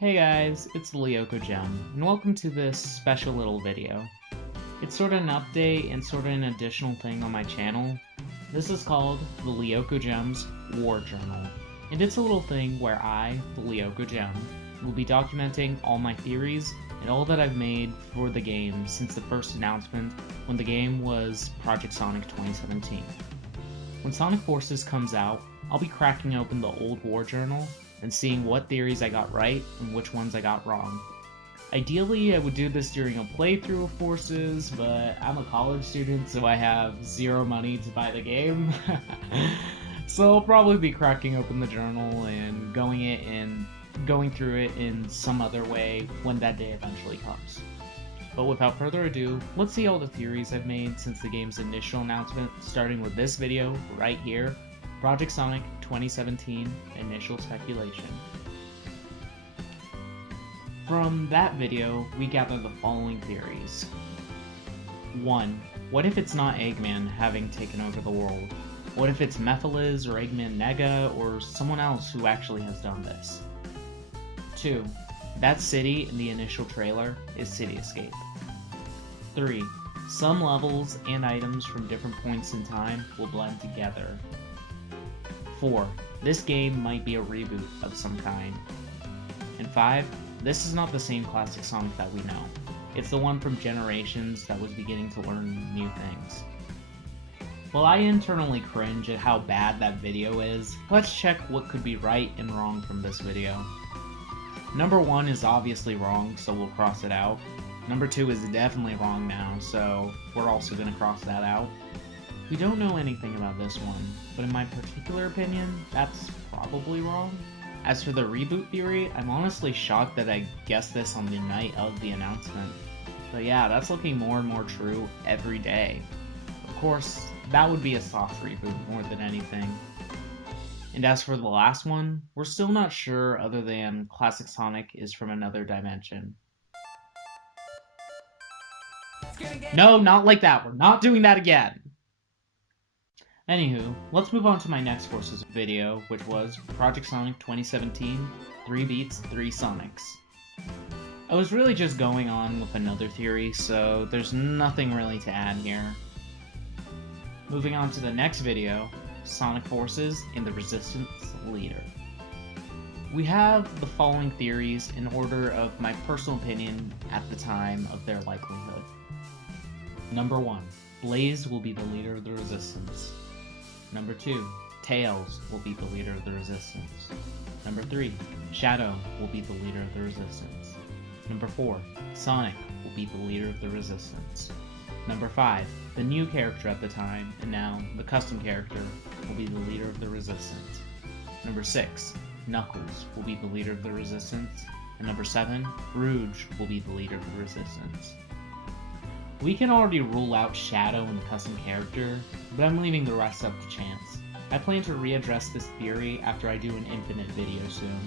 Hey guys, it's the Lyoko Gem, and welcome to this special little video. It's sort of an update and sort of an additional thing on my channel. This is called the Lyoko Gem's War Journal, and it's a little thing where I, the Lyoko Gem, will be documenting all my theories and all that I've made for the game since the first announcement when the game was Project Sonic 2017. When Sonic Forces comes out, I'll be cracking open the old War Journal and seeing what theories I got right and which ones I got wrong. Ideally, I would do this during a playthrough of Forces, but I'm a college student, so I have zero money to buy the game. So I'll probably be cracking open the journal and going through it in some other way when that day eventually comes. But without further ado, let's see all the theories I've made since the game's initial announcement, starting with this video right here, Project Sonic 2017 Initial Speculation. From that video, we gather the following theories. 1. What if it's not Eggman having taken over the world? What if it's Mephiles or Eggman Nega or someone else who actually has done this? 2. That city in the initial trailer is City Escape. 3. Some levels and items from different points in time will blend together. 4. This game might be a reboot of some kind. And 5. This is not the same classic Sonic that we know. It's the one from Generations that was beginning to learn new things. While I internally cringe at how bad that video is, let's check what could be right and wrong from this video. Number 1 is obviously wrong, so we'll cross it out. Number 2 is definitely wrong now, so we're also going to cross that out. We don't know anything about this one, but in my particular opinion, that's probably wrong. As for the reboot theory, I'm honestly shocked that I guessed this on the night of the announcement. But yeah, that's looking more and more true every day. Of course, that would be a soft reboot more than anything. And as for the last one, we're still not sure other than Classic Sonic is from another dimension. No, not like that, we're not doing that again! Anywho, let's move on to my next Forces video, which was Project Sonic 2017, 3 Beats, 3 Sonics. I was really just going on with another theory, so there's nothing really to add here. Moving on to the next video, Sonic Forces and the Resistance Leader. We have the following theories in order of my personal opinion at the time of their likelihood. Number 1, Blaze will be the leader of the Resistance. Number 2, Tails will be the leader of the Resistance. Number 3, Shadow will be the leader of the Resistance. Number 4, Sonic will be the leader of the Resistance. Number 5, the new character at the time, and now the custom character, will be the leader of the Resistance. Number 6, Knuckles will be the leader of the Resistance. And number 7, Rouge will be the leader of the Resistance. We can already rule out Shadow and the custom character, but I'm leaving the rest up to chance. I plan to readdress this theory after I do an Infinite video soon.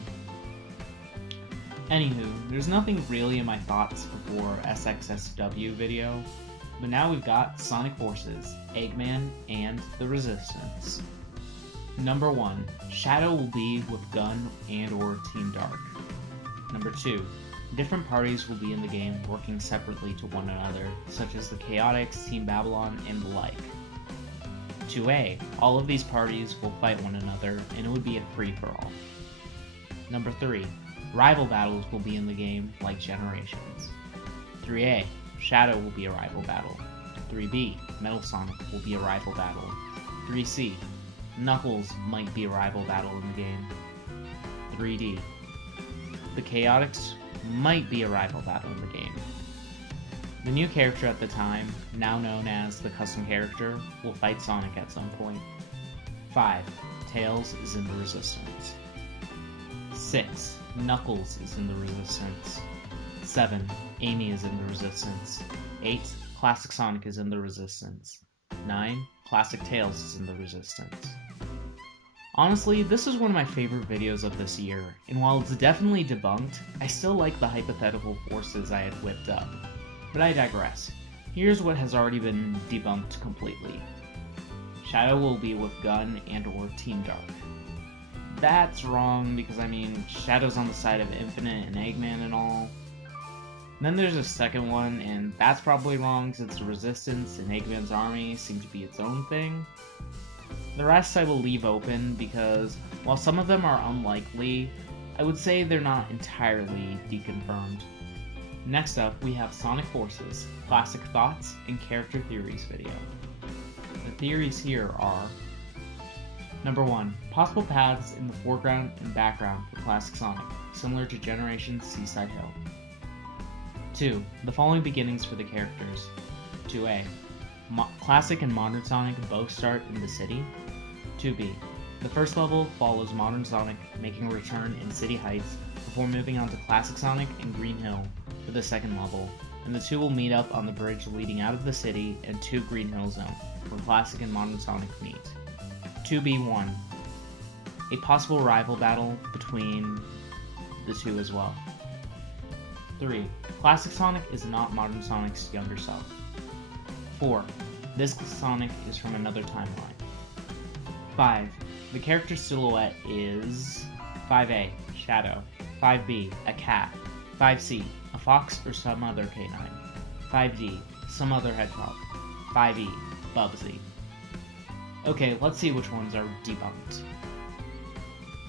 Anywho, there's nothing really in my thoughts before SXSW video, but now we've got Sonic Forces, Eggman, and the Resistance. Number 1, Shadow will be with Gun and or Team Dark. Number 2, different parties will be in the game working separately to one another, such as the Chaotix, Team Babylon, and the like. 2A, all of these parties will fight one another, and it would be a free-for-all. Number 3, rival battles will be in the game, like Generations. 3A, Shadow will be a rival battle. 3B, Metal Sonic will be a rival battle. 3C, Knuckles might be a rival battle in the game. 3D, the Chaotix might be a rival battle in the game. The new character at the time, now known as the custom character, will fight Sonic at some point. 5. Tails is in the Resistance. 6. Knuckles is in the Resistance. 7. Amy is in the Resistance. 8. Classic Sonic is in the Resistance. 9. Classic Tails is in the Resistance. Honestly, this is one of my favorite videos of this year, and while it's definitely debunked, I still like the hypothetical forces I had whipped up. But I digress. Here's what has already been debunked completely. Shadow will be with Gun and or Team Dark. that's wrong because, I mean, Shadow's on the side of Infinite and Eggman and all. And then there's a second one, and that's probably wrong since the Resistance and Eggman's army seem to be its own thing. The rest I will leave open because, while some of them are unlikely, I would say they're not entirely deconfirmed. Next up, we have Sonic Forces, Classic Thoughts, and Character Theories video. The theories here are: Number 1. Possible paths in the foreground and background for Classic Sonic, similar to Generation's Seaside Hill. 2. The following beginnings for the characters. 2A. Classic and Modern Sonic both start in the city. 2B. The first level follows Modern Sonic making a return in City Heights before moving on to Classic Sonic and Green Hill for the second level, and the two will meet up on the bridge leading out of the city and to Green Hill Zone, where Classic and Modern Sonic meet. 2B1. A possible rival battle between the two as well. 3. Classic Sonic is not Modern Sonic's younger self. 4. This Sonic is from another timeline. 5. The character silhouette is 5A, Shadow. 5B, a cat. 5C, a fox or some other canine. 5D, some other hedgehog. 5E, Bubsy. Okay, let's see which ones are debunked.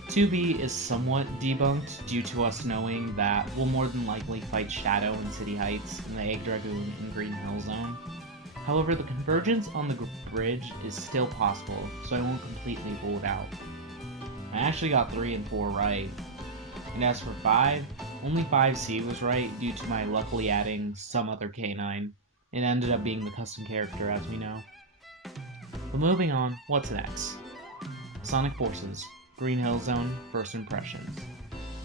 2B is somewhat debunked due to us knowing that we'll more than likely fight Shadow in City Heights and the Egg Dragoon in Green Hill Zone. However, the convergence on the bridge is still possible, so I won't completely rule it out. I actually got 3 and 4 right. And as for 5, only 5C was right due to my luckily adding some other canine. It ended up being the custom character, as we know. But moving on, what's next? Sonic Forces, Green Hill Zone, First Impressions.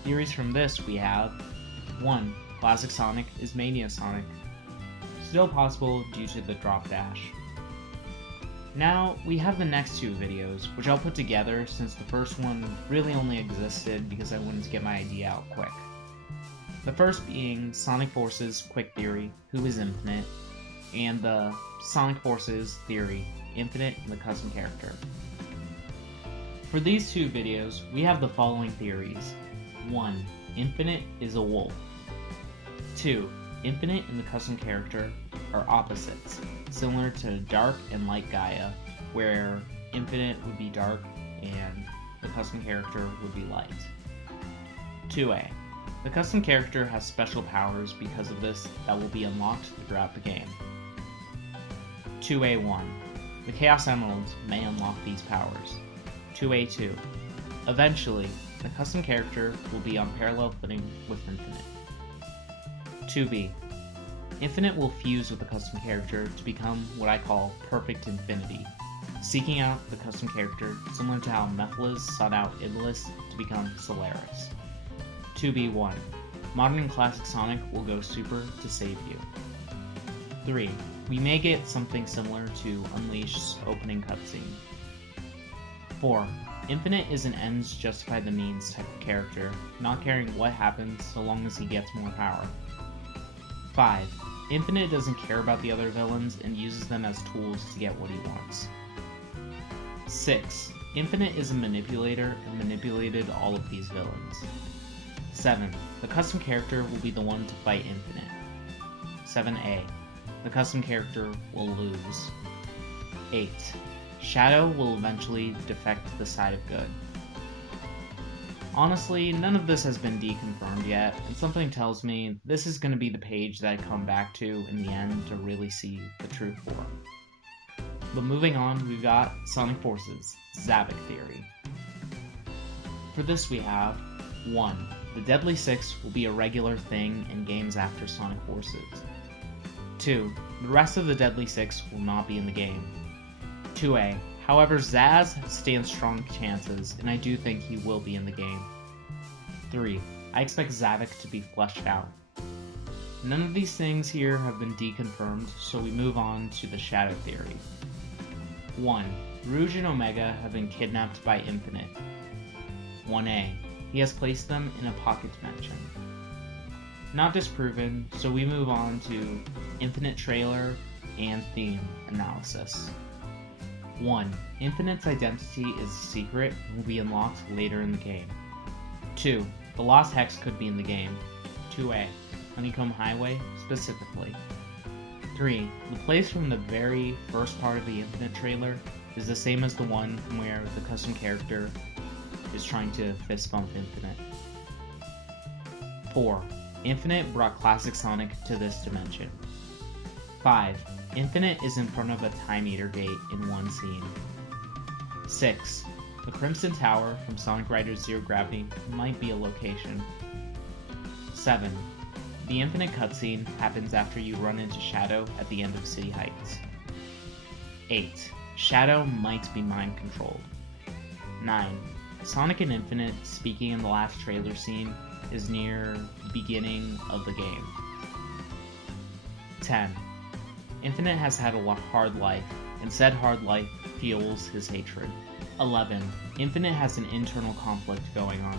Theories from this we have: 1. Classic Sonic is Mania Sonic. Still possible due to the drop dash. Now, we have the next two videos, which I'll put together since the first one really only existed because I wanted to get my idea out quick. The first being Sonic Forces Quick Theory, Who is Infinite, and the Sonic Forces Theory, Infinite and the Custom Character. For these two videos, we have the following theories. 1. Infinite is a wolf. 2. Infinite and the Custom Character are opposites, similar to Dark and Light Gaia, where Infinite would be dark and the Custom Character would be light. 2A. The Custom Character has special powers because of this that will be unlocked throughout the game. 2A1. The Chaos Emeralds may unlock these powers. 2A2. Eventually, the Custom Character will be on parallel footing with Infinite. 2B. Infinite will fuse with the Custom Character to become what I call Perfect Infinity, seeking out the Custom Character similar to how Mephiles sought out Iblis to become Solaris. 2B1. Modern and Classic Sonic will go Super to save you. 3. We may get something similar to Unleashed's opening cutscene. 4. Infinite is an ends justify the means type of character, not caring what happens so long as he gets more power. 5. Infinite doesn't care about the other villains and uses them as tools to get what he wants. 6. Infinite is a manipulator and manipulated all of these villains. 7. The Custom Character will be the one to fight Infinite. 7A. The Custom Character will lose. 8. Shadow will eventually defect to the side of good. Honestly, none of this has been deconfirmed yet, and something tells me this is going to be the page that I come back to in the end to really see the truth for. But moving on, we've got Sonic Forces, Zavok Theory. For this we have 1. The Deadly Six will be a regular thing in games after Sonic Forces. 2. The rest of the Deadly Six will not be in the game. 2A. However, Zaz stands strong chances, and I do think he will be in the game. 3. I expect Zavok to be fleshed out. None of these things here have been deconfirmed, so we move on to the Shadow Theory. 1. Rouge and Omega have been kidnapped by Infinite. 1A. He has placed them in a pocket dimension. Not disproven, so we move on to Infinite trailer and theme analysis. 1. Infinite's identity is a secret and will be unlocked later in the game. 2. The Lost Hex could be in the game. 2A. Honeycomb Highway, specifically. 3. The place from the very first part of the Infinite trailer is the same as the one where the custom character is trying to fist bump Infinite. 4. Infinite brought classic Sonic to this dimension. 5. Infinite is in front of a Time Eater gate in one scene. 6. The Crimson Tower from Sonic Riders Zero Gravity might be a location. 7. The Infinite cutscene happens after you run into Shadow at the end of City Heights. 8. Shadow might be mind-controlled. 9. Sonic and Infinite speaking in the last trailer scene is near the beginning of the game. 10. Infinite has had a hard life, and said hard life fuels his hatred. 11. Infinite has an internal conflict going on.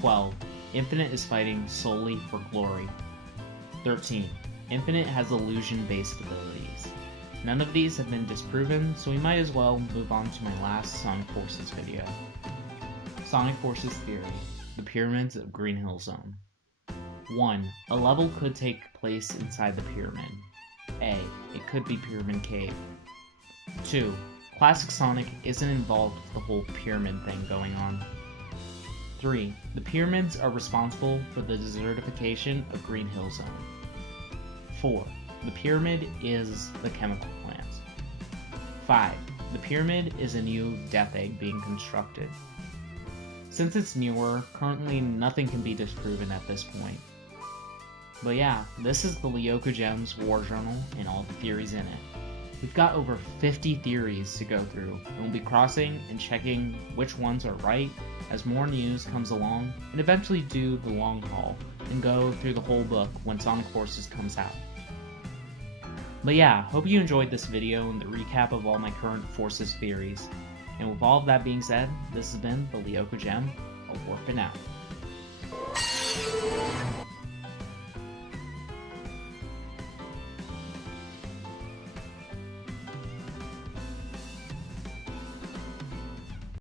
12. Infinite is fighting solely for glory. 13. Infinite has illusion-based abilities. None of these have been disproven, so we might as well move on to my last Sonic Forces video. Sonic Forces Theory, the Pyramids of Green Hill Zone. 1. A level could take place inside the pyramid. A. It could be Pyramid Cave. 2. Classic Sonic isn't involved with the whole pyramid thing going on. 3. The pyramids are responsible for the desertification of Green Hill Zone. 4. The pyramid is the chemical plant. 5. The pyramid is a new Death Egg being constructed. Since it's newer, currently nothing can be disproven at this point. But yeah, this is the Lyoko Gems War Journal and all the theories in it. We've got over 50 theories to go through, and we'll be crossing and checking which ones are right as more news comes along, and eventually do the long haul and go through the whole book when Sonic Forces comes out. But yeah, hope you enjoyed this video and the recap of all my current Forces theories. And with all of that being said, this has been the Lyoko Gem. I'll warp it out.